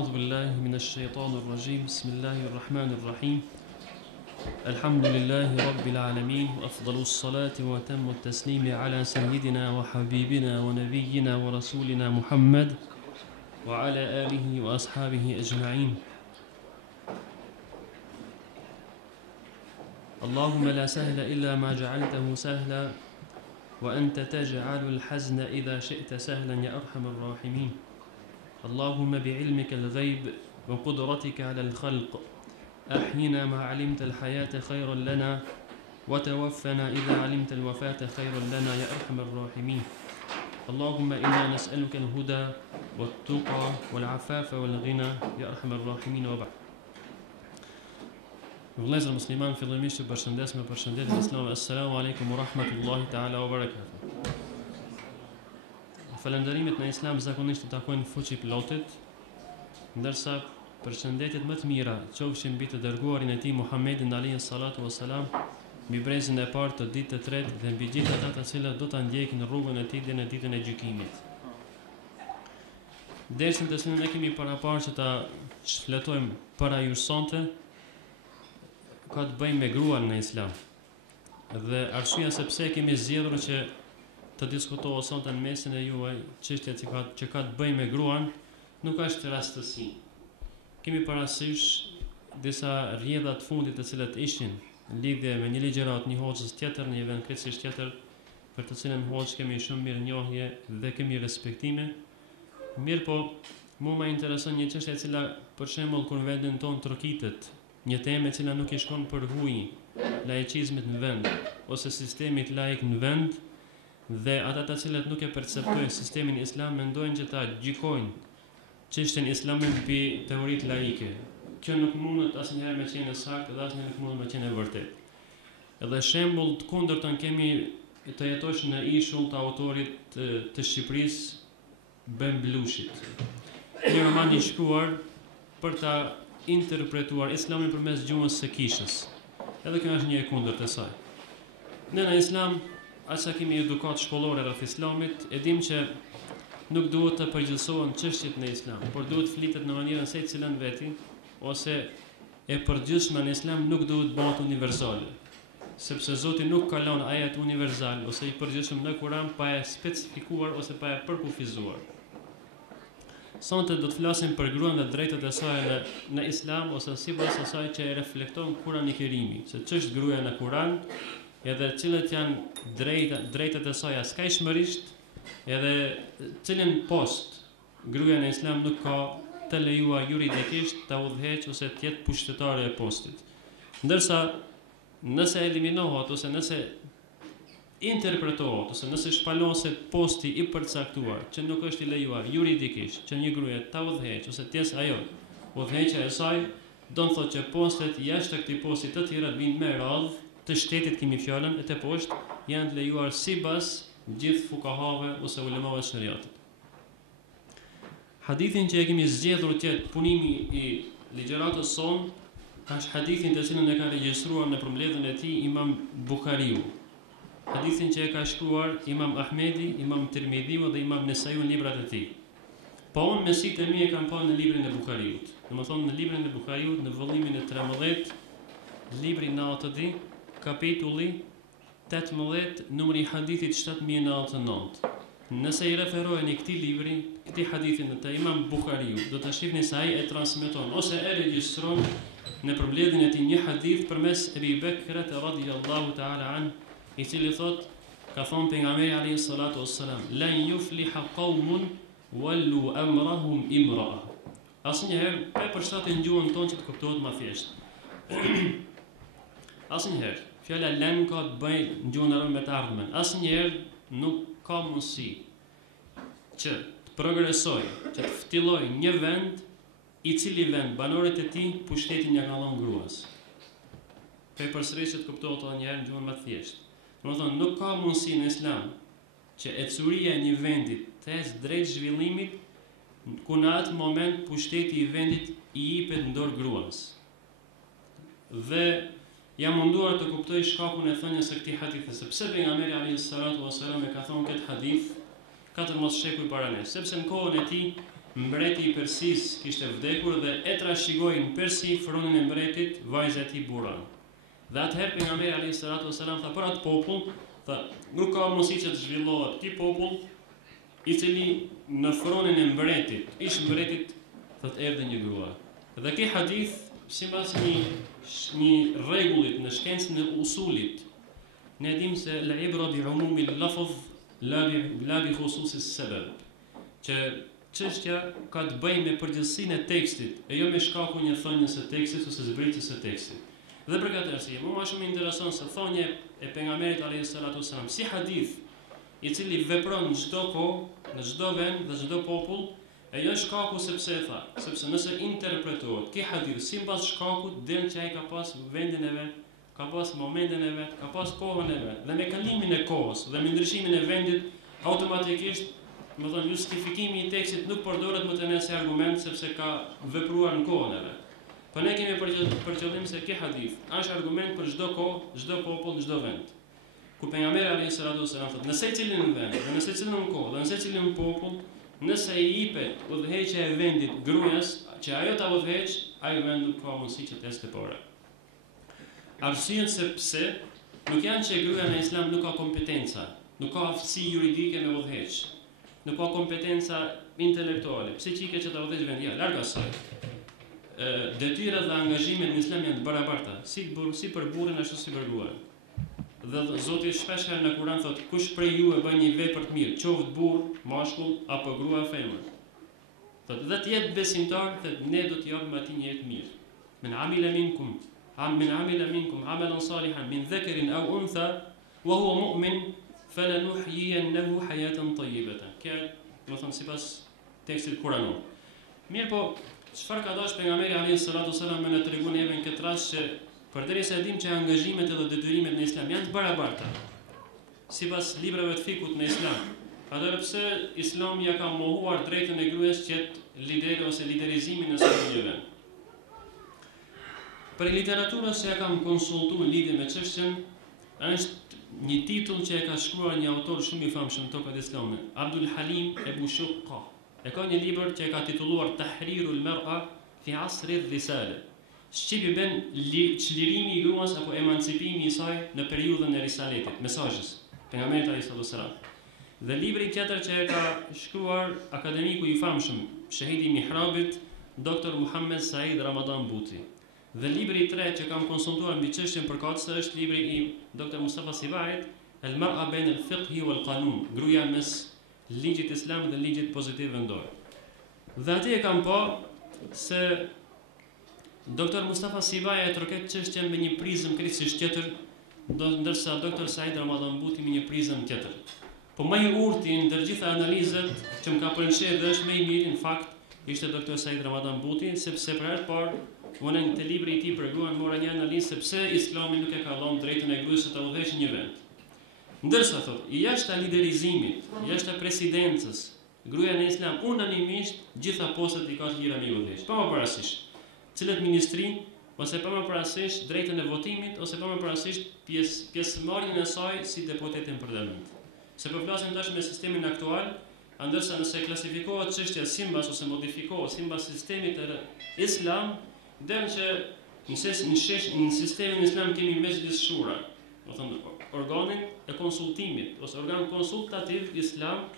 أعوذ بالله من الشيطان الرجيم بسم الله الرحمن الرحيم الحمد لله رب العالمين وأفضل الصلاة وأتم التسليم على سيدنا وحبيبنا ونبينا ورسولنا محمد وعلى آله وأصحابه أجمعين. اللهم لا سهل إلا ما جعلته سهلا وأنت تجعل الحزن إذا شئت سهلا يا أرحم الراحمين. اللهم بعلمك الغيب وقدرتك على الخلق أحينا ما علمت الحياة خيرا لنا وتوفنا إذا علمت الوفاة خيرا لنا يا أرحم الراحمين. اللهم إنا نسألك الهدى والتقى والعفاف والغنى يا أرحم الراحمين وبعد. Vëllezër musliman, fillimisht ju përshëndes me përshëndetjen islame. Assalamu alaikum wa rahmatullahi ta'ala wa barakatuh. Falënderimet në islam zakonisht të takojnë fuqi plotit, ndërsa përshëndetjet më të mira qofshin mbi të dërguarin e tij Muhammedin alayhi salatu wassalam, mbi brezin e parë të ditë të tretë dhe mbi gjithë ata të cilët do ta ndjekin rrugën e tij deri në ditën e gjykimit. Dersin të cilën ne kemi paraparë që ta shfletojmë para jush sonte ka të bëjmë me gruan në islam. Dhe arsyeja se pse kemi zgjedhur që të diskutohet sonte në mesin e juaj çështja që ka të bëjë me gruan nuk është rastësi. Kemi parasysh disa rrjedha të fundit të cilat ishin në lidhje me një ligjërat, një hoxhës tjetër, në një vend krejtësisht tjetër, për të cilën hoxh kemi shumë mirë njohje dhe kemi respektime. Mirë po, mua më intereson një çështje e cila për shembull kur vendin ton trokitet, një temë e cila nuk i shkon për hujë laicizmit në vend ose sistemit laik në vend, dhe ata të cilët nuk e perceptojnë sistemin islam mendojnë që ta gjykojnë çështjen islame mbi teoritë laike. Kjo nuk mundet asnjëherë me qenë saktë dhe asnjëherë nuk mundet me qenë e vërtetë. Edhe shembull të kundërtën kemi të jetosh në ishull të autorit të Shqipërisë Ben Blushit. Një roman i shkruar për ta interpretuar islamin përmes gjuhës së kishës. Edhe kjo është një e kundërt e saj. Ne në islam, asa kemi edukat shkollore rreth islamit, e dim që nuk duhet të përgjithësohen çështjet në islam, por duhet flitet në mënyrën se cilën veti ose e përgjithshme në islam nuk duhet bëhet universale. Sepse Zoti nuk ka lënë ajet universal ose i përgjithshëm në Kur'an pa e specifikuar ose pa e përkufizuar. Sonte do të flasim për gruan dhe drejtat e saj në islam ose sipas asaj që e reflekton Kurani i Kerimi, se ç'është gruaja në Kur'an, edhe cilët janë drejtat e saj skajshmërisht, edhe cilën post gruaja në islam nuk ka të lejuar juridikisht ta udhëheq ose të jetë pushtetare e postit. Ndërsa nëse eliminohet ose nëse interpretohet ose nëse shpaloset posti i përcaktuar që nuk është i lejuar juridikisht që një gruaje ta udhëheq ose të jesë ajo udhëheqja e saj, do të thotë që postet jashtë këtij posti të tjera vinë me radhë të shtetit, kemi fjalën e të poshtë, janë të lejuar sipas gjithë fukahave ose ulemave të shariatit. Hadithin që e kemi zgjedhur të jetë punimi i ligjëratës son është hadithin të cilën e ka regjistruar në përmbledhjen e tij Imam Buhariu. Hadithin që e ka shkruar Imam Ahmedi, Imam Tirmidhiu dhe Imam Nesaiu në librat e tij. Po unë me sitë e mi e kam pa në librin e Buhariut. Domethënë në librin e Buhariut në vëllimin e 13, libri 90, kapitulli 18, numri i hadithit 7099. Nëse i referojeni këtij libri, këtij hadithin të Imam Buhariu, do ta shihni se ai e transmeton ose e regjistron në përmbledhjen e tij një hadith përmes Ebi Bekrit radhiyallahu ta'ala an, i cili thot, ka thonë pejgamberi alayhi salatu wassalam, lan yufliha qaumun wallu amrahum imra'a. Asnjëherë pa përshtatin gjuhën tonë që të kuptohet më thjesht. Asnjëherë fjala lan ka të bëjë në gjuhën arabe me të ardhmen. Asnjëherë nuk ka mundësi që të progresojë, që të ftillojë një vend i cili vend banorët e tij pushtetin ja kanë dhënë gruas. Përsërisë të kuptohet edhe një herë në gjuhën më të thjeshtë. Domethënë nuk ka mundësi në islam që ecuria e një vendi të ecë drejt zhvillimit ku në atë moment pushteti i vendit i jepet në dorë gruas. Dhe jam munduar të kuptoj shkakun e thënies së këtij hadithi, sepse pejgamberi alayhi salatu wasallam e ka thonë këtë hadith 14 shekuj para ne, sepse në kohën e tij mbreti i Persisë kishte vdekur dhe e trashëgoi në Persi fronin e mbretit vajza e tij Buran. Dhe atëherë pejgamberi alayhis salatu wasalam tha për atë popull, tha, nuk ka mundësi që të zhvillohet ky popull i cili në fronin e mbretit, ish mbretit, thot erdhi një grua. Dhe ky hadith, sipas një rregullit në shkencën e usulit, ne dim se al-ibra bi umumi al-lafz la bi khusus as-sabab. Që çështja ka të bëjë me përgjithësinë e tekstit, e jo me shkakun e thënies së tekstit ose zbritjes së tekstit. Dhe për këtë arsye, më shumë intereson se thonje e pejgamberit alayhis salatu wasalam si hadith i cili vepron në çdo kohë, në çdo vend dhe çdo popull, e jo shkaku sepse e tha, sepse nëse interpretohet ky hadith sipas shkakut, del që ai ka pas vendin e vet, ka pas momentin e vet, ka pas kohën e vet, dhe me kalimin e kohës dhe me ndryshimin e vendit, automatikisht, më thënë, justifikimi i tekstit nuk përdoret më të ne si argument sepse ka vepruar në kohën e vet. Po ne kemi për qëllim se ky hadith është argument për çdo kohë, çdo popull, çdo vend. Ku pejgamberi alayhis salatu wasalam thotë, në secilin vend, dhe në secilin kohë, dhe në secilin popull, nëse i jepet udhëheqja e vendit gruas, që ajo ta udhëheq, ai vend nuk ka mundësi që të estë pore. Arsyen se pse nuk janë që gruaja në Islam nuk ka kompetenca, nuk ka aftësi juridike me udhëheq, nuk ka kompetenca intelektuale, psiqike që ta udhëheq vendi, larg asaj. Detyrat dhe angazhimet në Islam janë të barabarta, si për burrin ashtu si për gruan. Dhe Zoti shpesh herë në Kur'an thotë, kush prej ju e bën një vepër të mirë, qoftë burr, mashkull apo grua femër. Thotë dhe të jetë besimtar, thotë ne do t'i japim atij një jetë mirë. Men amila minkum amalan salihan min dhakarin aw untha wa huwa mu'min falanuhyiyannahu hayatan tayyibatan. Kjo, do të thonë sipas tekstit kuranor. Mirë po, çfarë ka dashur pejgamberi alayhis salatu wasalam me na tregon neve në këtë rast që përderisa e dim që angazhimet edhe detyrimet në Islam janë të barabarta, sipas librave të fikut në Islam, atëherë pse Islami ja ka mohuar drejtën e gruas që të lideri ose liderizimin në një vend? Për literaturën që ja kam konsultuar lidhje me çështjen, është një titull që e ka shkruar një autor shumë i famshëm tokat islame, Abdul Halim Ebu Shuqqa. E ka një libër që e ka titulluar Tahrirul Mar'a fi Asri ar-Risale. Shqipi ben çlirimi i gruas apo emancipimi i saj në periudhën e Risaletit, mesazhes pejgamberit alayhis salam. Dhe libri tjetër që e ka shkruar akademiku i famshëm, shahidi i Mihrabit, Dr. Muhammed Said Ramadan Buti. Dhe libri i tretë që kam konsultuar mbi çështjen përkatëse është libri i Dr. Mustafa Sibait, Al-Mar'a bain al-fiqh wal qanun, gruaja mes ligjit islam dhe ligjit pozitiv vendor. Dhe atje e kam pa se Dr. Mustafa Sibai e troket çështjen me një prizëm krejtësisht tjetër, ndërsa Dr. Said Ramadan Buti me një prizëm tjetër. Po më i urti ndër gjitha analizat që më ka pëlqyer dhe është më i miri në fakt ishte Dr. Said Ramadan Buti, sepse për herë të parë unë në të libri i tij për gruan mora një analizë sepse Islami nuk e ka dhënë drejtën e gruas të udhëheqë një vend. Ndërsa thotë, jashtë liderizimit, jashtë presidencës, gruaja në Islam unanimisht gjitha postet i ka të lira me udhëheq. Pa më parasysh cilët ministri, ose pa më parasysh drejtën e votimit, ose pa më parasysh pjesëmarrjen e saj si deputet në parlament. Se po flasim tash me sistemin aktual, ndërsa nëse klasifikohet çështja sipas ose modifikohet sipas sistemit të Islam, del që në sistemin islam kemi Mejlis Shura, do thonë organin e konsultimit ose organ konsultativ islam,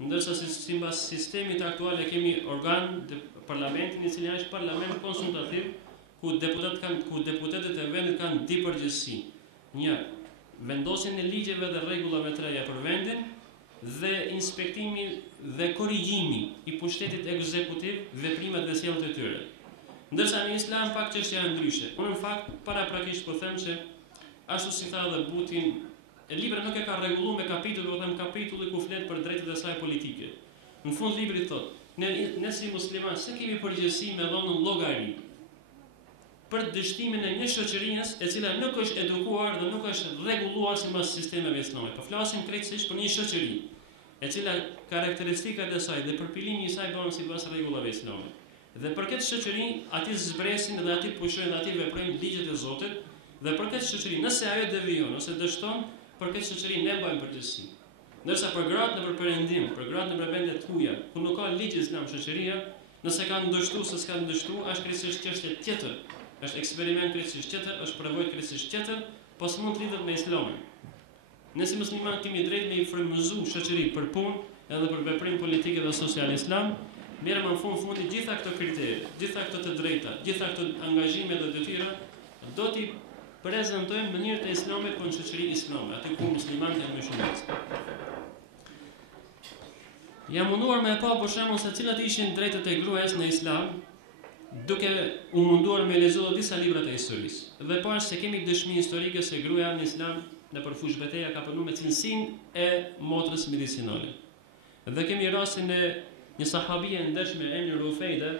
ndërsa sipas sistemit aktual e kemi organ të parlamentin i cili është parlament konsultativ ku deputetët e vendit kanë dy përgjegjësi. Një, vendosjen e ligjeve dhe rregullave të reja për vendin dhe inspektimi dhe korrigjimi i pushtetit ekzekutiv veprimet dhe sjelljet e tyre. Ndërsa në Islam pak çështja është ndryshe. Unë në fakt paraprakisht po them se ashtu si tha edhe Butin, libri nuk e ka rregulluar me kapitull, do të them kapitulli ku flet për drejtat e saj politike. Në fund libri thotë, ne si musliman se kemi përgjegjësi me dhënën llogari për dështimin e një shoqërie e cila nuk është edukuar dhe nuk është rregulluar sipas sistemeve islame. Po flasim krejtësisht për një shoqëri e cila karakteristikat e saj dhe përpilimi i saj bëhen sipas rregullave islame. Dhe për këtë shoqëri aty zbresin dhe aty pushojnë dhe aty veprojnë ligjet e Zotit, dhe për këtë shoqëri nëse ajo devijon ose dështon, për këtë shoqëri ne bëjmë përgjegjësi. Ndërsa për gratë në perëndim, për gratë në vende të huaja, ku nuk ka ligj islam shoqëria, nëse kanë ndështu se s'kan ndështu, është krejtësisht çështje tjetër. Është eksperiment krejtësisht tjetër, është përvojë krejtësisht tjetër, po s'mund të lidhet me islamin. Ne si musliman kemi drejt me i frymëzu shoqërinë për punë edhe për veprim politik dhe social islam, merrem në fundi gjitha këto kritere, gjitha këto të drejta, gjitha këto angazhime dhe detyra, do t'i prezantojmë në mënyrë të islamit për në shoqëri islame, aty ku muslimanët janë më shumicë. Jam munduar me pa për shembull se cilat ishin drejtat e gruas në islam, duke u munduar me lexuar disa libra të historisë. Dhe pash se kemi dëshmi historike se gruaja në islam në përfush betejë ka punuar me cilësinë e motrës medicinale. Dhe kemi rastin e një sahabie ndershme emri Rufejde,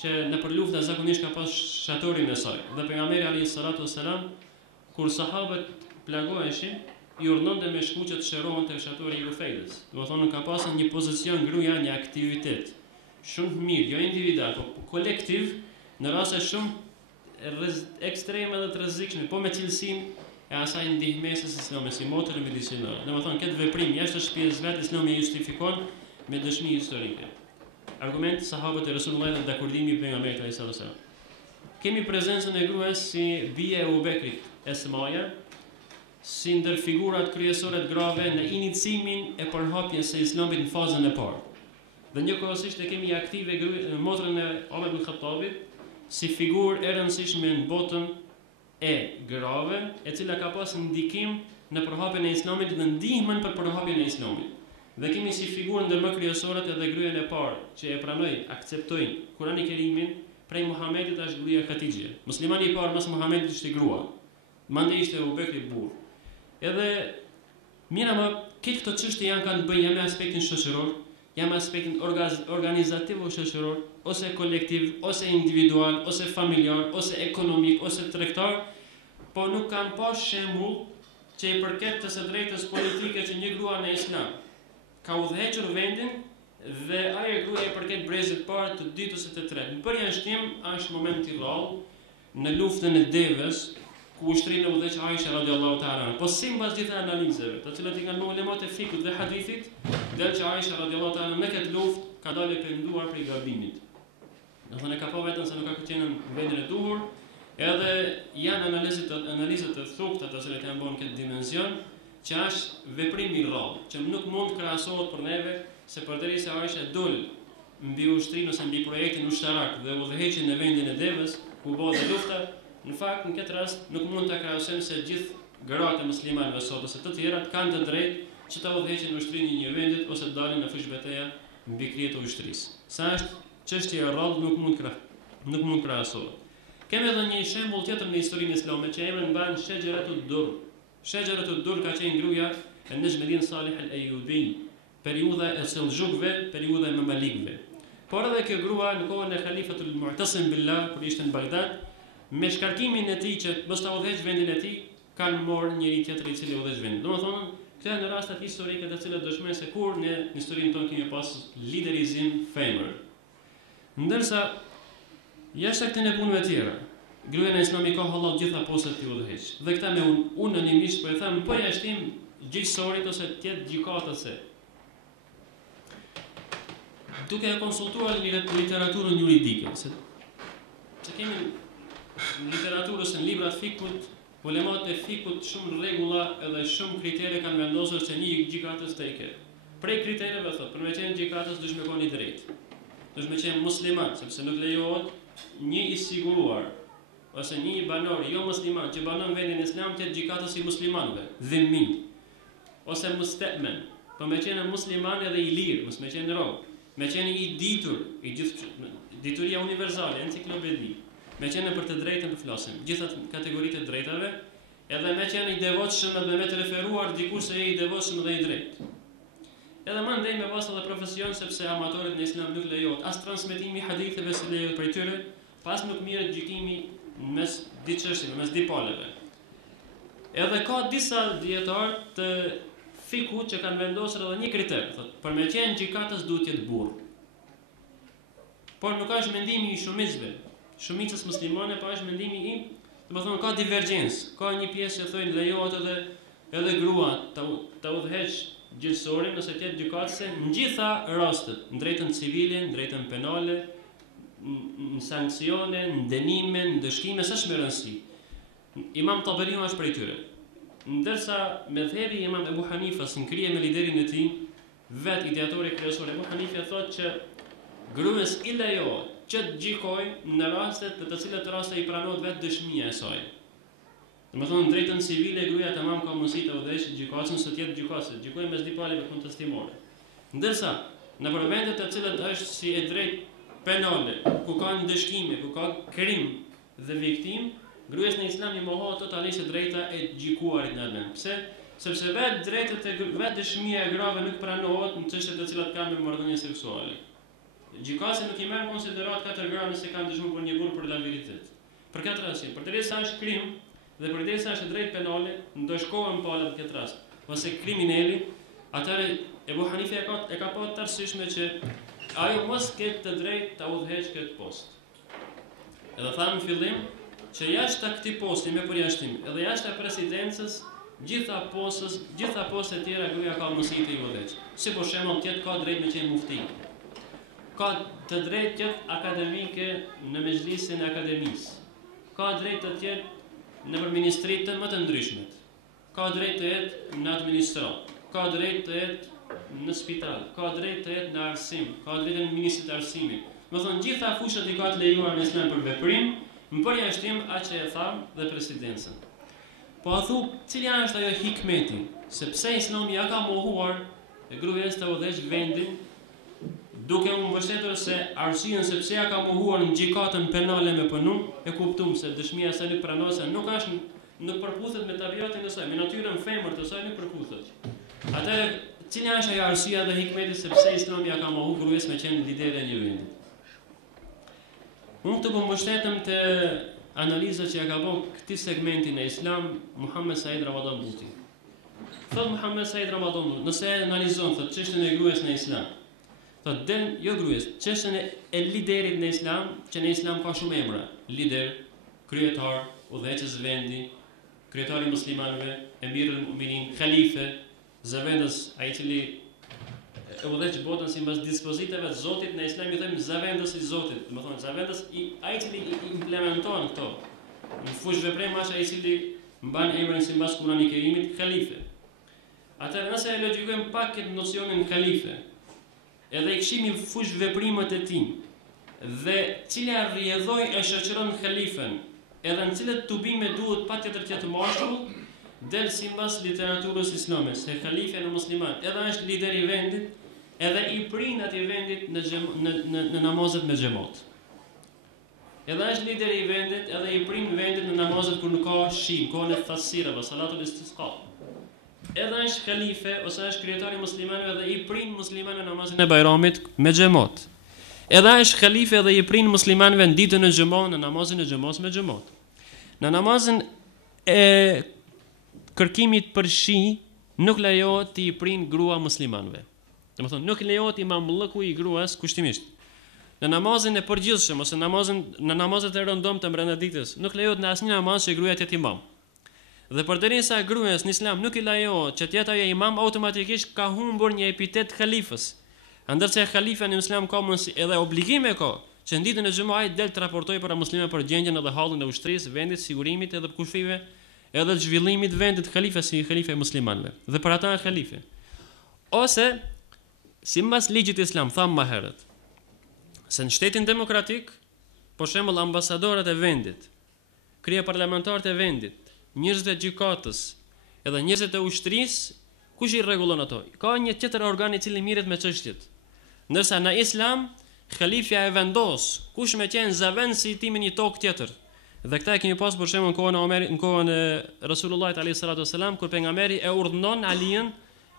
që në për lufta zakonisht ka pas shatorin e saj. Dhe pejgamberi alayhis salatu wassalam, kur sahabët plagoheshin, i urdhonte me shku që të shërohen të shatori i Rufejdes. Do të thonë ka pasur një pozicion gruaja, një aktivitet shumë të mirë, jo individual, po kolektiv, në raste shumë ekstreme dhe të rrezikshme, po me cilësinë e asaj ndihmëses islame si motër medicinale. Do të thonë këtë veprim jashtë shtëpisë vet Islami e justifikon me dëshmi historike. Argument sahabët e Resulullah dhe dakordimi i pejgamberit alayhis salam. Kemi prezencën e gruas si bie e Ubekrit, Esmaja, si ndër figurat kryesore të grave në iniciimin e përhapjes së islamit në fazën e parë. Dhe njëkohësisht e kemi aktive motrën e Omar ibn Khattabit si figurë e rëndësishme në botën e grave, e cila ka pasur ndikim në përhapjen e islamit dhe ndihmën për përhapjen e islamit. Dhe kemi si figurë ndër më kryesorët edhe gruan e parë që e pranoi, akceptoi Kur'anin e Kerimin prej Muhamedit, është gruaja Hatixhe. Muslimani i parë pas Muhamedit ishte grua. Mandej ishte Ubekri burr. Edhe mira më këtë këto çështje janë kanë bëjë me aspektin shoqëror, janë me aspektin organizativ o shoqëror, ose kolektiv, ose individual, ose familjar, ose ekonomik, ose tregtar, po nuk kanë pas shembull që i përket të së drejtës politike që një grua në islam ka udhëhequr vendin dhe ajo gruaja i përket brezit parë, të dytë ose të tretë. Në përjashtim është moment i rrallë në luftën e Devës, ku ushtrin e udhëheq Aisha radiallahu ta'ala. Po sipas gjitha analizave, të cilat i kanë ulemat e fikut dhe hadithit, del që Aisha radiallahu ta'ala me këtë luftë ka dalë e penduar prej gabimit. Do të thonë ka pa vetëm se nuk ka qenë në vendin e duhur, edhe janë analizat të thukta të cilat janë bën këtë dimension, që është veprim i rrallë, që nuk mund krahasohet për neve, se përderisa Aisha dol mbi ushtrinë ose mbi projektin ushtarak dhe udhëheqjen në vendin e Devës, ku bëhet lufta. Në fakt, në këtë rast nuk mund ta krahasojmë se gjithë gratë muslimanëve sot ose të tjerat kanë të drejtë që ta udhëheqin ushtrinë një vendit ose të dalin në fush betejë mbi krijet e ushtrisë. Sa është çështje e rrallë nuk mund krahasohet. Kemë edhe një shembull tjetër në historinë islame që emrin mban Shajaratud Durr. Shajaratud Durr ka qenë gruaja e Nejmedin Salih al-Ayyubi, periudha e Seljukëve, periudha e Mamalikëve. Por edhe kjo grua në kohën e Khalifatul Mu'tasim Billah, kur ishte në Bagdad, me shkarkimin e tij që mos ta udhëheq vendin e tij, kanë marrë njëri tjetër i cili udhëheq vendin. Domethënë, këto janë rastet historike të cilat dëshmojnë se kur në historinë tonë kemi pas liderizim femër. Ndërsa jashtë këtyre punëve të tjera, gruaja e Islamit ka hallat gjitha posat të udhëheq. Dhe këta me unanimisht po e them përjashtim gjyqësorit ose tjetë gjykatëse. Duke konsultuar literaturën juridike, se kemi në literaturë ose në librat fikut, ulemat e fikut shumë rregulla edhe shumë kritere kanë vendosur se një gjykatës të ketë. Prej kritereve thotë, për me qenë gjykatës duhet me qenë i drejtë. Duhet me qenë musliman, sepse nuk lejohet një i siguruar ose një banor jo musliman që banon vendin islam të gjykatës i muslimanëve, dhimmi. Ose musta'man, për me qenë musliman edhe i lirë, mos me qenë rob, me qenë i ditur, i gjithë dituria universale, enciklopedi. Me qenë për të drejtën të flasim, gjitha kategoritë e drejtave, edhe me qenë i devotshëm edhe me të referuar dikush se e i devotshëm dhe i drejtë. Edhe më ndej me pas edhe profesion, sepse amatorët në islam nuk lejohet as transmetimi i haditheve se lejohet prej tyre, pas nuk mirët gjykimi mes di çështjeve, mes di palëve. Edhe ka disa dietarë të fikut që kanë vendosur edhe një kriter, thotë, për me qenë gjykatës duhet të jetë burr. Por nuk është mendimi i shumicëve. Shumicës muslimane pa është mendimi im, domethënë ka divergjencë, ka një pjesë që thonë lejohet edhe grua ta udhëheq gjithësore nëse të jetë gjykatëse në gjitha rastet, në drejtën civile, në drejtën penale, në sanksione, në dënime, në dëshkime, s'është me rëndësi. Imam Taberiu është prej tyre. Ndërsa medhebi Imam Ebu Hanifas në krije me liderin e tij, vet ideatori kryesor Ebu Hanifa thotë që gruas i lejohet që të gjykojë në rastet në të cilat raste i pranohet vetë dëshmia e saj. Domethënë në drejtën civile gruaja tamam ka mundësi të udhëheqë gjykatën së të jetë gjykatëse, gjykojë mes dy palëve kontestimore. Ndërsa në vende të cilat është si e drejtë penale, ku ka ndëshkime, ku ka krim dhe viktim, gruas në Islam i mohohet totalisht drejta e gjykuarit në atë. Pse? Sepse vetë dëshmia e grave nuk pranohet në çështjet të cilat kanë me marrëdhënie seksuale. Gjykatësi nuk i merr në konsiderat 4 gra nëse kanë dëshmuar për një burr për lavdëritet. Për këtë arsye, përderisa është krim dhe përderisa është drejt penale, ndoshkohen palat në këtë rast. Ose kriminali, atëherë Ebu Hanifa e ka pa të arsyeshme që ajo mos ketë të drejtë ta udhëheqë këtë post. Edhe thamë në fillim që jashtë këtij posti me përjashtim, edhe jashtë presidencës, gjitha postet e tjera gruaja ka mundësi të i udhëheqë. Si për shembull, tjetër ka drejt me qenë mufti. Ka të drejtë të jetë akademike në mezhlisin e akademisë. Ka drejtë të jetë në ministritë më të ndryshmet. Ka drejtë të jetë në administrat. Ka drejtë të jetë në spital. Ka drejtë të jetë në arsim. Ka drejtë në ministrit të arsimit. Do thonë gjitha fushat i ka të lejuar në Islam për veprim, në përjashtim atë që e tham dhe presidencën. Po a thu, cila është ajo hikmeti? Sepse Islami ja ka mohuar gruas të udhëheqë vendin, duke u mbështetur se arsyen sepse ja ka mohuar në gjykatën penale me punu, e kuptum se dëshmia e saj nuk pranohet, nuk përputhet me tabiatin e saj, me natyrën femër të saj nuk përputhet. Atëherë, cila është ajo arsyeja dhe hikmeti sepse Islami ja ka mohuar gruas me qenë lidere e një vendi? Unë të mbështetem te analiza që ja ka bërë këtij segmenti në Islam Muhammed Said Ramadan Buti. Thot Muhammed Said Ramadan Buti, nëse analizon thot çështën e gruas në Islam, thot den jo gruas, çështën e liderit në Islam, që në Islam ka shumë emra, lider, kryetar, udhëheqës vendi, kryetari i muslimanëve, emirul mu'minin, khalife, zëvendës ai i cili e udhëheq botën sipas dispozitave të Zotit në Islam, i thënë zëvendës i Zotit, do të thonë zëvendës ai i cili implementon këto. Në fushë veprem është ai i cili mban emrin sipas Kuranit të Kerimit, khalife. Atëherë nëse e logjikojmë pak këtë nocionin khalife, edhe i kishim fushë veprimet e tij, dhe cila rrjedhoj e shoqëron khalifen, edhe në cilët tubime duhet patjetër të mashkull, del sipas literaturës islame, se khalife në musliman, edhe është lider i vendit, edhe i prin atij vendit në namazet me xhamat. Edhe është lider i vendit, edhe i prin vendit në namazet kur nuk ka shi, kohën e thasirave, salatul istisqa. Edhe është khalife ose është kryetari i muslimanëve dhe i prin muslimanëve namazin e Bajramit me xhamat. Edhe është khalife dhe i prin muslimanëve në ditën e xhamat, në namazin e xhamats me xhamat. Në namazin e kërkimit për shi nuk lejohet të i prin grua muslimanëve. Domethënë nuk lejohet imamllëku i gruas kushtimisht. Në namazin e përgjithshëm ose në namazet e rëndomta brenda ditës nuk lejohet në asnjë namaz që gruaja të jetë imam. Dhe përderisa gruas në Islam nuk i lejohet që të jetë ajo imam, automatikisht ka humbur një epitet khalifës. Ndërsa khalifa në Islam ka mundësi edhe obligime ka që në ditën e xumait del të raportojë para muslimanëve për gjendjen edhe hallin e ushtrisë, vendit, sigurimit edhe kufive, edhe të zhvillimit vendit khalifës si khalife e muslimanëve. Dhe për ata khalife. Ose sipas ligjit islam, tham më herët, se në shtetin demokratik, për shembull ambasadorët e vendit, krye parlamentarët e vendit, njerëzit e gjykatës, edhe njerëzit e ushtrisë, kush i rregullon ato? Ka një tjetër organ i cili mirret me çështjet. Ndërsa në Islam, khalifja e vendos kush me qenë zavendësi i tij në një tokë tjetër. Dhe këta e kemi pas për shembull në kohën e Resulullah alayhi salatu wasalam, kur pejgamberi e urdhënon Aliin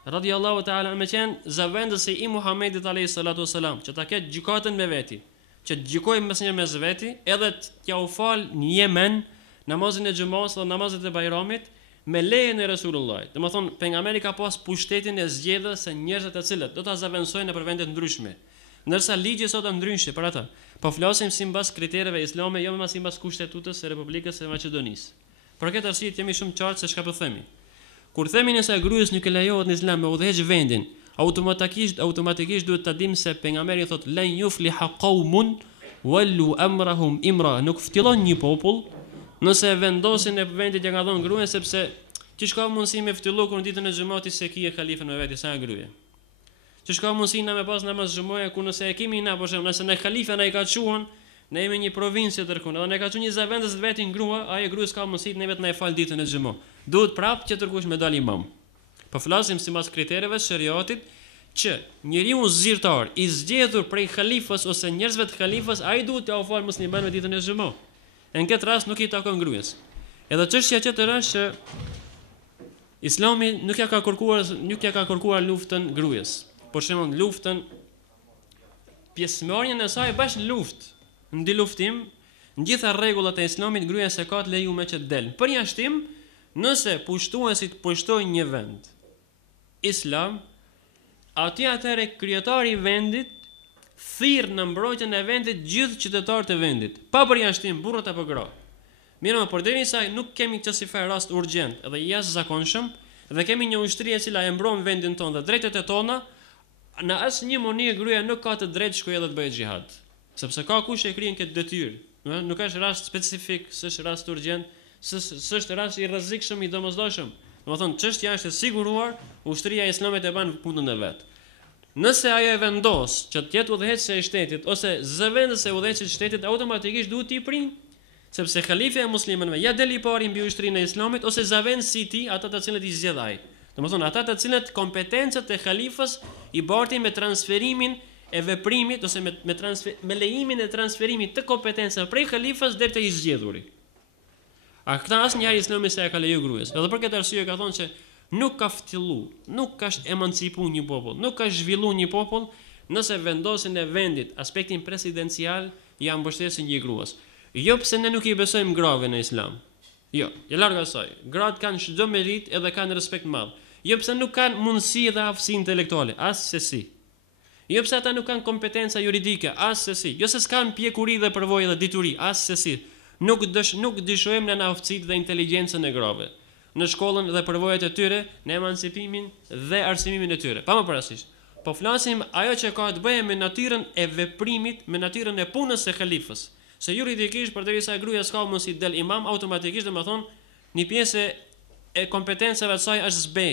radiallahu ta'ala me qenë zavendësi i Muhamedit alayhi salatu wasalam, që ta ketë gjykatën me veti, që të gjykojë mesnjë mes veti, edhe t'ja u fal në Yemen namazin e xumës dhe namazet e Bajramit me lejen e Resulullahit. Domethënë pejgamberi ka pas pushtetin e zgjedhjes së njerëzve të cilët do ta zavendësojnë në vende të ndryshme. Ndërsa ligji sot është ndryshe për ata. Po flasim sipas kritereve islame, jo më sipas kushtetutës së Republikës së Maqedonisë. Për këtë arsye jemi shumë qartë se çka po themi. Kur themi nëse gryes nuk e lejohet në Islam me udhëheq vendin, automatikisht duhet ta dim se pejgamberi thotë lan yufliha qaumun wallu amrahum imra, nuk ftillon një popull nëse vendosin në vendit që ka dhënë gruan, sepse çish ka mundësi me ftyllu kur ditën e xhamatit se ki e halifën me vetë sa gryje. Çish ka mundësi na me pas namaz xhumoja ku nëse e kemi na, por nëse ne halifa na i ka çuan, ne jemi një provincë tërkun, edhe ne ka çuan një zavendës vetin grua, ai gruas ka mundësi ne vetë na e fal ditën e xhamo. Duhet prapë që tërkush me dal imam. Po flasim sipas kritereve të shariatit që njeriu zyrtar i zgjedhur prej halifës ose njerëzve të halifës, ai duhet t'ia ofal muslimanëve ditën e xhamo. Në këtë rast nuk i takon gruas. Edhe çështja tjetër është që Islami nuk ja ka kërkuar luftën gruas. Për shembull, luftën pjesëmarrjen e saj bash në luftë, në di luftim, në gjitha rregullat e Islamit gruaja se ka të lejuar që të del. Përjashtim, nëse pushtuesit pushtojnë një vend Islam, atëherë krijatari i vendit thirr në mbrojtjen e vendit gjithë qytetarët e vendit, pa përjashtim burrat apo gra. Mirë, por derisa nuk kemi këtë si fare rast urgjent edhe jashtëzakonshëm dhe kemi një ushtri e cila e mbron vendin tonë dhe drejtat e tona, në asnjë mënyrë gruaja nuk ka të drejtë shkojë edhe të bëjë xhihad, sepse ka kush e krijen këtë detyrë. Nuk është rast specifik, s'është rast urgjent, s'është rast i rrezikshëm i domosdoshëm. Domethënë çështja është e siguruar, ushtria e Islamit e bën punën e vet. Nëse ajo e vendos që të jetë udhëheqëse e shtetit ose zëvendëse e udhëheqësit të shtetit, automatikisht duhet t'i prind, sepse halife e muslimanëve ja deli pari mbi ushtrinë e Islamit ose zëvendësit i ata të cilët i zgjedh ai. Domethënë ata të cilët kompetencat e halifës i bartin me transferimin e veprimit ose me lejimin e transferimit të kompetencave prej halifës deri te i zgjedhuri. A këta asnjëherë Islami se e ka leju gruas. Edhe për këtë arsye ka thonë që nuk ka ftyllu, nuk ka emancipu një popull, nuk ka zhvillu një popull nëse vendosin e vendit aspektin presidencial ja mbështesin një gruas. Jo pse ne nuk i besojmë grave në Islam. Jo, e larg asaj. Gratë kanë çdo merit edhe kanë respekt madh. Jo pse nuk kanë mundësi dhe aftësi intelektuale, as se si. Jo pse ata nuk kanë kompetenca juridike, as se si. Jo se s'kan pjekuri dhe përvojë dhe dituri, as se si. Nuk dëshojmë në aftësitë dhe inteligjencën e grave. Në shkollën dhe përvojat e tyre, në emancipimin dhe arsimimin e tyre. Pa më parasysh. Po flasim ajo që ka të bëjë me natyrën e veprimit, me natyrën e punës së halifës. Se juridikisht përderisa gruaja s'ka mundësi del imam, automatikisht domethënë një pjesë e kompetencave të saj është zbe.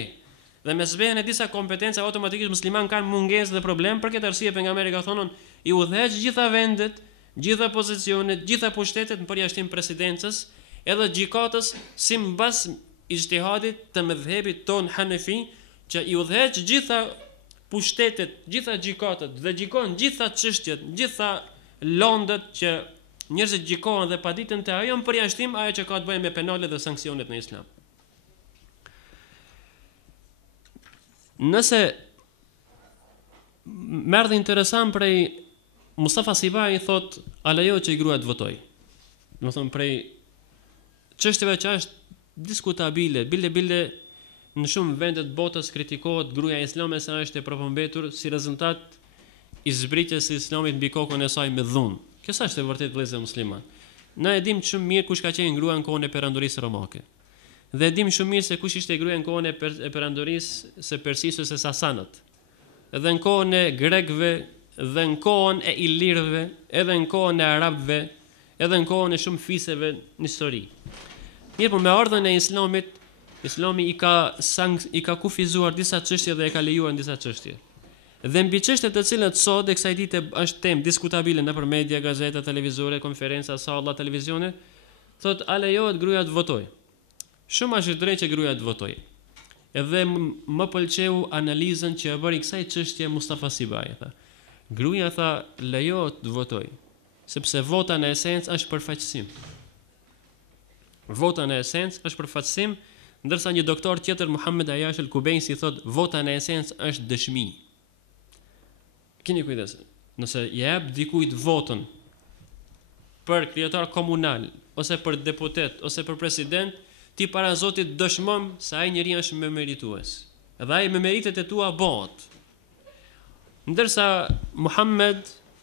Dhe me zbehen e disa kompetencave automatikisht musliman kanë mungesë dhe problem, për këtë arsye pejgamberi ka thonë i udhëheq gjitha vendet, gjitha pozicionet, gjitha pushtetet në përjashtim presidencës, edhe gjykatës si mbas ijtihadit të mëdhëbit ton Hanefi, që i udhëheq gjitha pushtetet, gjitha gjykatët dhe gjykon gjitha çështjet, gjitha lëndët që njerëzit gjykohen dhe paditën të ajo në përjashtim ajo që ka të bëjë me penale dhe sanksionet në Islam. Nëse merr dhe interesant prej Mustafa Sibai thot a lejohet që i gruaja të votojë. Domethënë prej çështjeve që është diskutabile, bile në shumë vende të botës kritikohet gruaja islame se është e përpombetur si rezultat i zbritjes së Islamit mbi kokën e saj me dhunë. Kjo është e vërtet vëllezër musliman. Na e dim shumë mirë kush ka qenë gruaja në kohën e perandorisë romake. Dhe dim shumë mirë se kush ishte gruaja në kohën e perandorisë së Persisë ose Sasanët. Edhe në kohën e grekëve, dhe në kohën e ilirëve, edhe në kohën e arabëve, edhe në kohën e shumë fisëve në histori. Mirë, por me ardhmën e Islamit, Islami i ka kufizuar disa çështje dhe e ka lejuar disa çështje. Dhe mbi çështjet të cilat sot e kësaj dite është temë diskutabile nëpër media, gazeta, televizore, konferenca, salla, televizione, thotë a lejohet gruaja të votojë. Shumë është drejtë që gruaja të votojë. Edhe më pëlqeu analizën që e bëri kësaj çështje Mustafa Sibai, tha. Gruaja tha lejohet të votojë, sepse vota në esencë është përfaqësim. Vota në esencë është përfaqësim, ndërsa një doktor tjetër Muhammed Ayash al-Kubaisi thotë vota në esencë është dëshmi. Keni kujdes, nëse jep dikujt votën për kryetar komunal, ose për deputet, ose për president, ti para Zotit dëshmon se ai njeri është më meritues. Edhe ai me meritet e tua bëhet. Ndërsa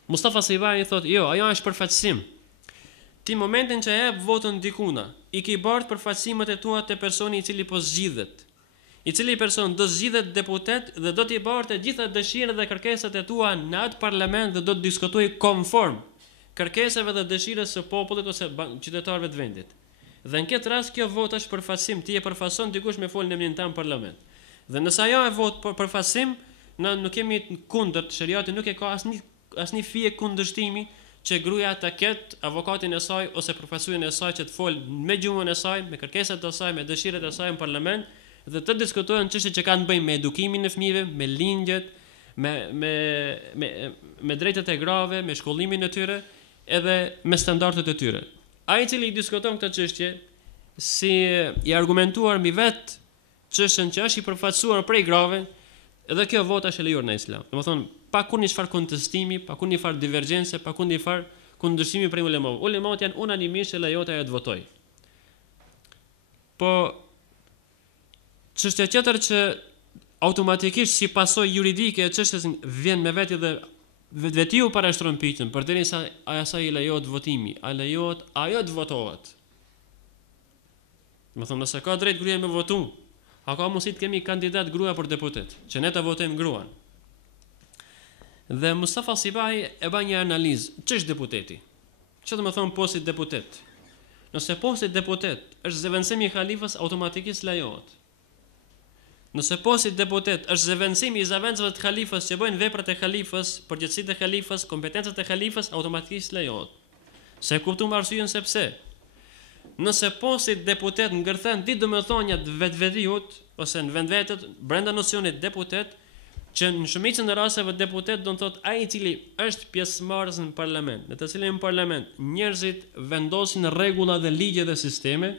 Mustafa Sibai thotë, jo, ajo është përfaqësim. Ti momentin që jep votën dikuna, i ke bërë përfaqësimet e tua te personi i cili po zgjidhet. i cili person do zgjidhet deputet dhe do t'i barte gjitha dëshirat dhe kërkesat e tua në atë parlament dhe do të diskutojë konform kërkesave dhe dëshirës së popullit ose qytetarëve të vendit. Dhe në këtë rast kjo vot është përfaqësim, ti e përfaqëson dikush me folën e emrin tan në parlament. Dhe nëse ajo e vot për përfaqësim, ne nuk kemi kundërt, shariati nuk e ka asnjë fije kundërshtimi që gruaja të ketë avokatin e saj ose përfaqësuesin e saj që të folë me gjuhën e saj, me kërkesat e saj, me dëshirat e saj në parlament dhe të diskutojnë çështje që kanë të bëjnë me edukimin e fëmijëve, me lindjet, me drejtat e grave, me shkollimin e tyre, edhe me standardet e tyre. Ai i cili diskuton këtë çështje si i argumentuar mbi vetë çështën që është i përfaqësuar prej grave, edhe kjo vota është e lejuar në Islam. Domethënë, pa kurrë çfarë kontestimi, pa kurrë çfarë divergjencë, pa kurrë çfarë kundërshtimi prej ulemave. Ulemat janë unanimisht e lejohet ajo të votojë. Po çështja tjetër që automatikisht si pasojë juridike e çështjes vjen me vetë dhe vetiu parashtron pyetjen, përderisa asaj i lejohet votimi, a lejohet ajo të votohet. Domethënë, nëse ka drejt gruaja me votu, a ka mundësi të kemi kandidat gruaja për deputet, që ne ta votojmë gruan. Dhe Mustafa Sibahi e bën një analizë, ç'është deputeti? Ç'do të thonë posti deputet? Nëse posti deputet është zëvendësimi i halifës, automatikisht lejohet. Nëse posti deputet është zëvendësimi i zëvendësve të halifës që bëjnë veprat e halifës, përgjegjësitë e halifës, kompetencat e halifës, automatikisht lejohet. Se kuptojmë arsyeën sepse nëse posti deputet ngërthen di domethëniat vetvetiut ose në vendvetet brenda nocionit deputet, që në shumicën e rasteve deputet do të thotë ai i cili është pjesëmarrës në parlament, në të cilin parlament njerëzit vendosin rregulla dhe ligje dhe sisteme,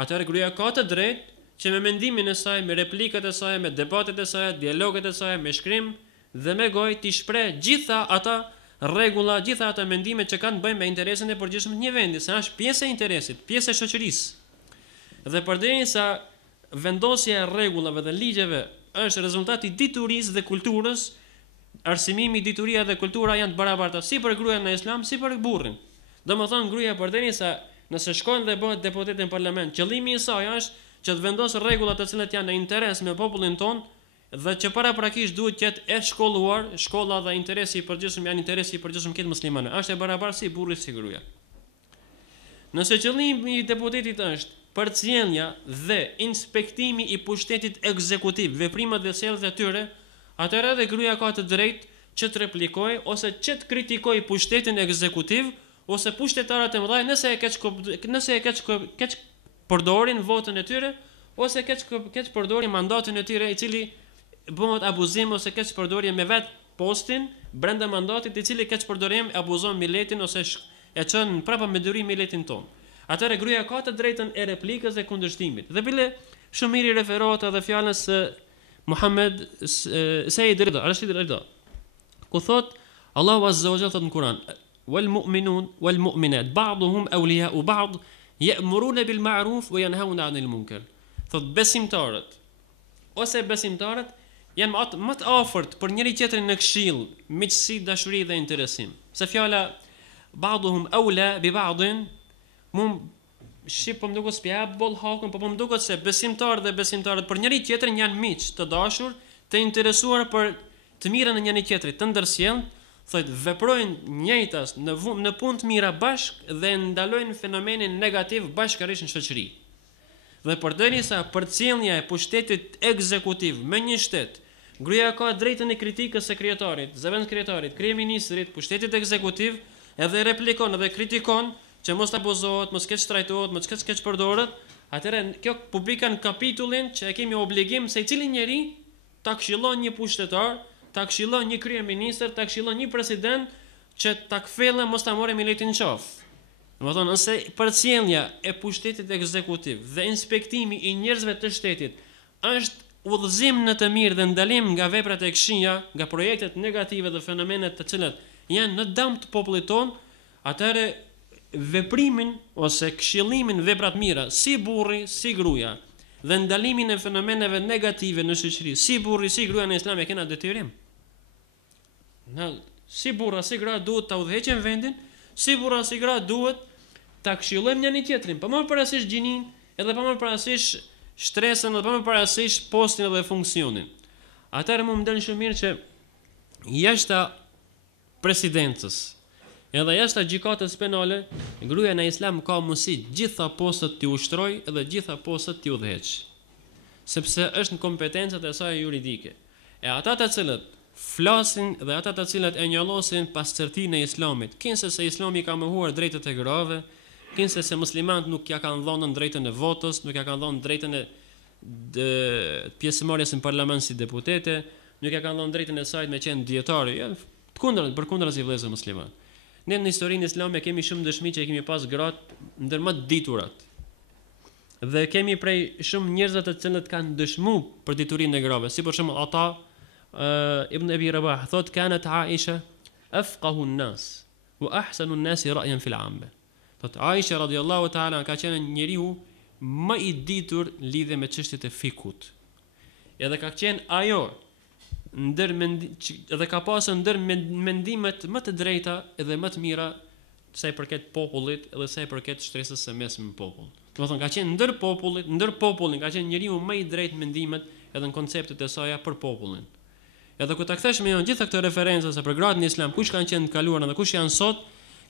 atëherë gruaja ka të drejtë që me mendimin e saj, me replikat e saj, me debatet e saj, dialoget e saj, me shkrim dhe me gojë t'i shpreh gjitha ata rregulla, gjitha ata mendime që kanë të bëjnë me interesin e përgjithshëm të një vendi, se është pjesë e interesit, pjesë e shoqërisë. Dhe përderisa vendosja e rregullave dhe ligjeve është rezultati i diturisë dhe kulturës, arsimimi, dituria dhe kultura janë të barabarta si për gruaja në Islam, si për burrin. Domethënë gruaja përderisa nëse shkon dhe bëhet deputet në parlament, qëllimi i saj është që të vendosë rregulla të cilat janë në interes me popullin ton dhe që paraprakisht duhet të jetë e shkolluar, shkolla dhe interesi i përgjithshëm janë interesi i përgjithshëm këtë muslimane. Është e barabartë si burri si gruaja. Nëse qëllimi i deputetit është përcjellja dhe inspektimi i pushtetit ekzekutiv, veprimet dhe sjelljet e tyre, atëherë edhe gruaja ka të drejtë që të replikojë ose që të kritikojë pushtetin ekzekutiv ose pushtetarët e mëdhenj nëse e keq përdorin votën e tyre ose keq përdorin mandatin e tyre i cili bëhet abuzim ose keq përdorin me vet postin brenda mandatit i cili keq përdorim abuzon milletin ose e çon prapa me durim milletin ton. Atëherë gruaja ka të drejtën e replikës dhe kundërshtimit. Dhe bile shumë mirë referohet edhe fjalës së Muhammed Sayyid Rida, ku thot Allahu Azza wa Jalla thot në Kur'an: "Wal mu'minun wal mu'minat ba'dhum awliya'u ba'd ya'muruna bil ma'ruf wa yanhauna 'anil munkar." Thot besimtarët ose besimtarët janë më të afërt për njëri tjetrin në këshill, miqësi, dashuri dhe interesim. Se fjala ba'dhum awla bi ba'din po më duket spja boll hakun, po më duket se besimtarët dhe besimtarët për njëri tjetrin janë miq, të dashur, të interesuar për të mirën e njëri tjetrit, të ndërsjellë, thotë veprojnë njëjtas në punë të mira bashk dhe ndalojnë fenomenin negativ bashkërisht në shoqëri. Dhe përderisa përcjellja e pushtetit ekzekutiv me një shtet, gruaja ka drejtën e kritikës së kryetarit, zëvendës kryetarit, kryeministrit, pushtetit ekzekutiv, edhe replikon edhe kritikon që mos abuzohet, mos keq trajtohet, mos keq përdoret, atëherë kjo publika në kapitullin që e kemi obligim se i cili njeri ta këshillon një pushtetar, ta këshillon një kryeministër, ta këshillon një president që ta kthellë mos ta morë milletin qafë. Domethënë, nëse përcjellja e pushtetit ekzekutiv dhe inspektimi i njerëzve të shtetit është udhëzim në të mirë dhe ndalim nga veprat e këqija, nga projektet negative dhe fenomenet të cilat janë në dëm të popullit ton, atëherë veprimin ose këshillimin veprat mira si burri si gruaja dhe ndalimin e fenomeneve negative në shoqëri si burri si gruaja në Islam e kena detyrim. Si burra si gra duhet ta udhëheqin vendin, si burra si gra duhet ta këshillojmë njëri tjetrin, pa marrë parasysh gjinin, edhe pa marrë parasysh shtresën dhe për parasysh postin dhe funksionin. Atëherë më ndën shumë mirë që jashta presidencës edhe jashta gjykatës penale, gruaja në Islam ka mundësi gjitha postët t'i ushtroj dhe gjitha postët t'i udhëheq. Sepse është në kompetencat e saj juridike. E ata të cilët flasin dhe ata të cilët e njollosin pastërtinë e Islamit, kinse se Islami ka mohuar drejtët e grave, kinse se muslimanët nuk ja kanë dhënë drejtën e votës, nuk ja kanë dhënë drejtën e pjesëmarrjes në parlament si deputete, nuk ja kanë dhënë drejtën e saj me qenë dietare, të kundërt, përkundër si vëllezër musliman. Ne në historinë islame kemi shumë dëshmi që kemi pas gratë ndër më të diturat. Dhe kemi prej shumë njerëzve të cilët kanë dëshmuar për diturinë e grave, si për shembull ata Ibn Abi Rabah thot kanat Aisha afqahu an-nas wa ahsanu an-nas ra'yan fil 'amma. Thot Aisha radhiyallahu ta'ala ka qenë njeriu më i ditur lidhe me çështjet e fikut. Edhe ka qenë ajo edhe ka pasur ndër mendimet më të drejta edhe më të mira sa i përket popullit edhe sa i përket shtresës së mesme në popull. Do të thonë ka qenë ndër popullin ka qenë njeriu më i drejtë mendimet edhe në konceptet e saj për popullin. Edhe kur ta kthesh me gjitha këto referenca se për gratë në Islam kush kanë qenë të kaluar dhe kush janë sot,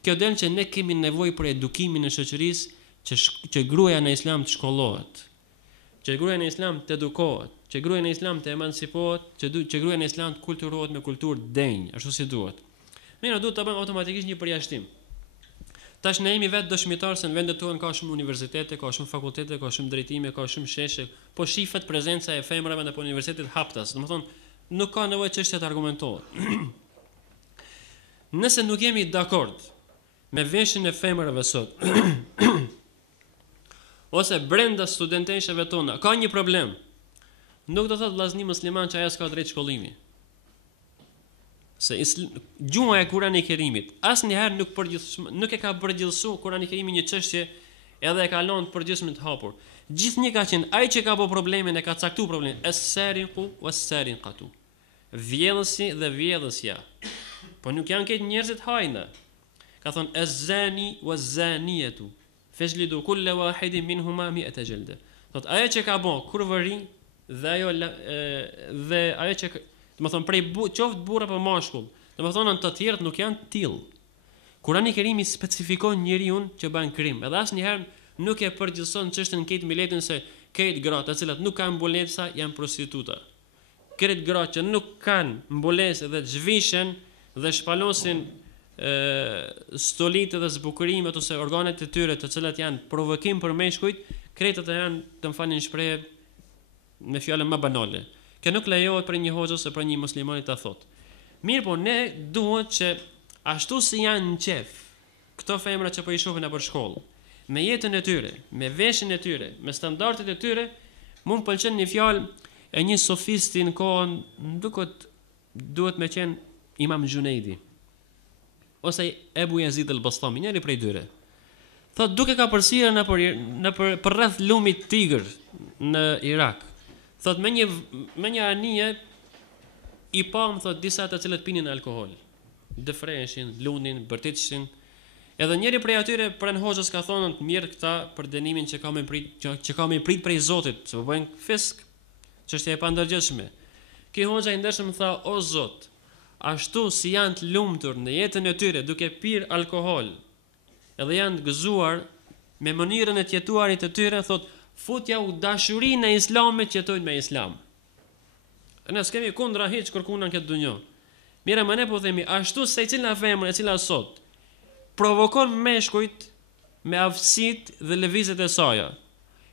kjo del që ne kemi nevojë për edukimin e shoqërisë që gruaja në Islam të shkollohet, që gruaja në Islam të edukohet, që gruaja në Islam të emancipohet, që gruaja në Islam të kulturohet me kulturë denj, ashtu si duhet. Mirë, duhet të bëjmë automatikisht një përjashtim. Tash ne jemi vetë dëshmitar se në vendet tonë ka shumë universitete, ka shumë fakultete, ka shumë drejtime, ka shumë sheshe, po shifet prezenca e femrave në universitetet haptas. Domethënë nuk ka nevojë çështja të argumentohet. Nëse nuk jemi dakord me veshjen e femrave sot, ose brenda studenteshave tona, ka një problem. Nuk do thotë vllazni musliman që ajo s'ka drejt shkollimi. Se gjuha e Kurani Kerimit asnjëherë nuk e ka përgjithësuar Kurani Kerimi një çështje edhe e ka lënë përgjithësim të hapur. Gjithnjë ka qenë ai që ka bëu problemin e ka caktuar problemin. Es-sariqu was-sariqatu. Vjedhësi dhe vjedhësja. Po nuk janë këtë njerëzit hajnë. Ka thonë ez-zani waz-zaniyatu. Fajlidu kull wahidin minhuma 100 jalda. Thot ajo që ka bën kurvëri dhe ajo që do të thonë prej qoftë burrë apo mashkull. Do të thonë të tjerët nuk janë të tillë. Kurani Kerimi specifikon njeriu që bën krim. Edhe asnjëherë nuk e përgjithëson çështën këtë miletin se këtë gratë të cilat nuk kanë mbulesa janë prostituta. Këtë gratë që nuk kanë mbulesë dhe zhvishen dhe shpalosin stolitë dhe zbukurimet ose organet e tyre të cilat janë provokim për meshkujt, kretët janë të më falin shprehje me fjalën më banale. Kjo nuk lejohet për një hoxhë ose për një muslimani ta thotë. Mirë, po ne duhet që ashtu si janë në qef këto femra që po i shohin nëpër shkollë, me jetën e tyre, me veshjen e tyre, me standardet e tyre, mund pëlqen një fjalë e një sofisti në kohën, duhet me qenë Imam Junejdi ose Ebu Yazid al-Bastami, njëri prej dyre. Thot duke ka përsirë në për rreth lumit Tigër në Irak. Thot me një anije i pam thot disa të cilët pinin alkohol, dëfreshin, lunin, bërtitshin. Edhe njëri prej atyre pran hoxhës ka thonë të mirë këta për dënimin që ka me prit prej Zotit, se po bëjnë fisk, çështja e pandërgjeshme. Ky hoxha i ndershëm tha, o Zot, ashtu si janë të lumtur në jetën e tyre duke pirë alkohol, edhe janë të gëzuar me mënyrën e të jetuarit të tyre, thot futja u dashurinë e Islamit që jetojnë me Islam. Ne s'kemi kundra hiç kërkuan në këtë dunjë. Mirë, më ne po themi ashtu se secila femër e cila sot provokon meshkujt me aftësitë dhe lëvizjet e saj.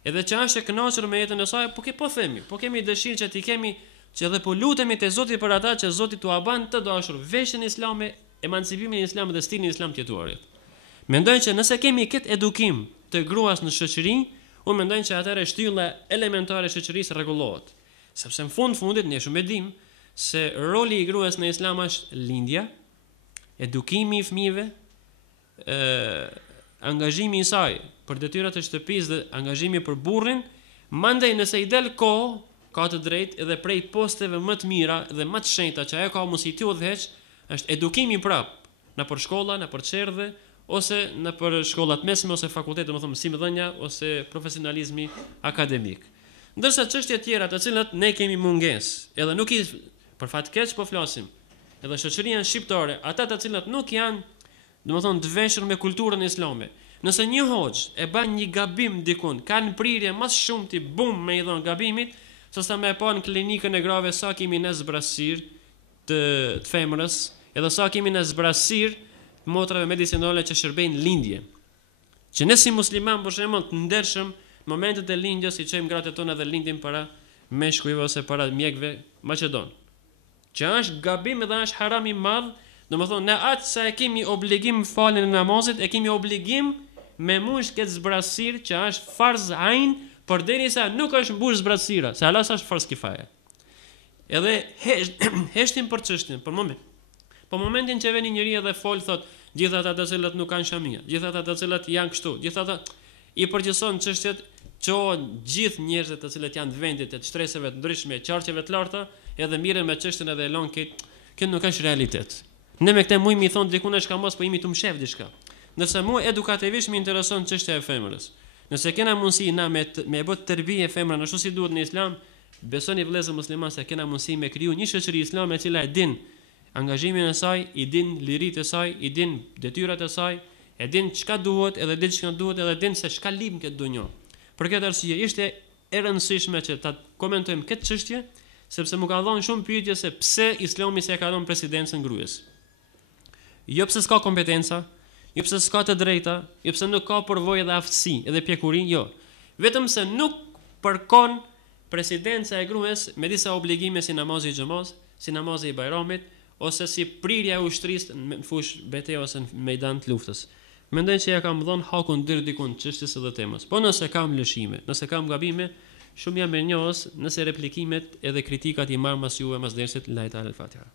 Edhe që është e kënaqur me jetën e saj, po kemi dëshirë që ti kemi që dhe po lutemi te Zoti për ata që Zoti t'u ban të dashur veshjen islame, emancipimin e Islamit dhe stilin islam të jetuarit. Mendoj që nëse kemi këtë edukim të gruas në shoqëri, unë mendoj që atëherë shtylla elementare e shoqërisë rregullohet. Sepse në fundit ne shumë e dim se roli i gruas në Islam është lindja, edukimi i fëmijëve, angazhimi i saj për detyrat e shtëpisë dhe angazhimi për burrin, mandej nëse i del kohë, ka të drejtë edhe prej posteve më të mira dhe më të shenjta që ajo ka mos i t'i udhëheq, është edukimi prap nëpër shkolla, nëpër çerdhe ose nëpër shkollat mesme ose fakultete, domethënë mësimdhënia ose profesionalizmi akademik. Ndërsa çështje tjera të cilat ne kemi mungesë, edhe nuk i për fat keq po flasim. Edhe shoqëria shqiptare, ata të cilat nuk janë, domethënë, të veshur me kulturën islame. Nëse një hoxh e bën një gabim dikun, kanë prirje më shumë ti bum me i dhon gabimit, sesa me pa në klinikën e grave sa kemi ne zbrasir të femrës, edhe sa kemi ne zbrasir motrave medicinale që shërbejnë lindje. Që ne si musliman për shembull të ndershëm momentet e lindjes i çojmë gratë tona dhe lindim para meshkujve ose para mjekëve maqedon. Që është gabim dhe është haram i madh, domethënë ne atë sa e kemi obligim faljen e namazit, e kemi obligim me mush këtë zbrasir që është farz ain, përderisa nuk është mbush zbrasira, se Allah është farz kifaje. Edhe heshtim për çështjen, për moment. Po momentin që vjen një njeri dhe fol thot, gjithë ata të cilët nuk kanë shamia, gjithë ata të cilët janë kështu, gjithë ata i përgjithëson çështjet çohen gjithë njerëzit të cilët janë të vendit të shtresave të ndryshme, qarqeve të larta, edhe mirën me çështën edhe lon këtë nuk është realitet. Ne me këtë muj mi thon diku ne shka mos po imi të mshef diçka. Nëse mua edukativisht më intereson çështja e femrës. Nëse kena mundësi na me bë tërbije femrën ashtu si duhet në Islam, besoni vëllezër musliman se kena mundësi me kriju një shoqëri islame e cila e din angazhimin e saj, i din liritë e saj, i din detyrat e saj, e din çka duhet, edhe din çka duhet, edhe din se çka lim këtë dunjë. Për këtë arsye ishte e rëndësishme që ta komentojmë këtë çështje, sepse më ka dhënë shumë pyetje se pse Islami s'e ka dhënë presidencën gruas. Jo pse s'ka kompetenca, jo pse s'ka të drejta, jo pse nuk ka përvojë dhe aftësi, edhe pjekuri, jo. Vetëm se nuk përkon presidenca e gruas me disa obligime si namazi i xhamas, si namazi i bajramit, ose si prirja e ushtrisë në fush betejë ose në mejdan të luftës. Mendoj që ja kam dhënë hakun deri dikun çështjes së temës. Po nëse kam lëshime, nëse kam gabime, shumë jam mirënjohës nëse replikimet edhe kritikat i marr mas juve mas dersit. Lajta al-Fatiha.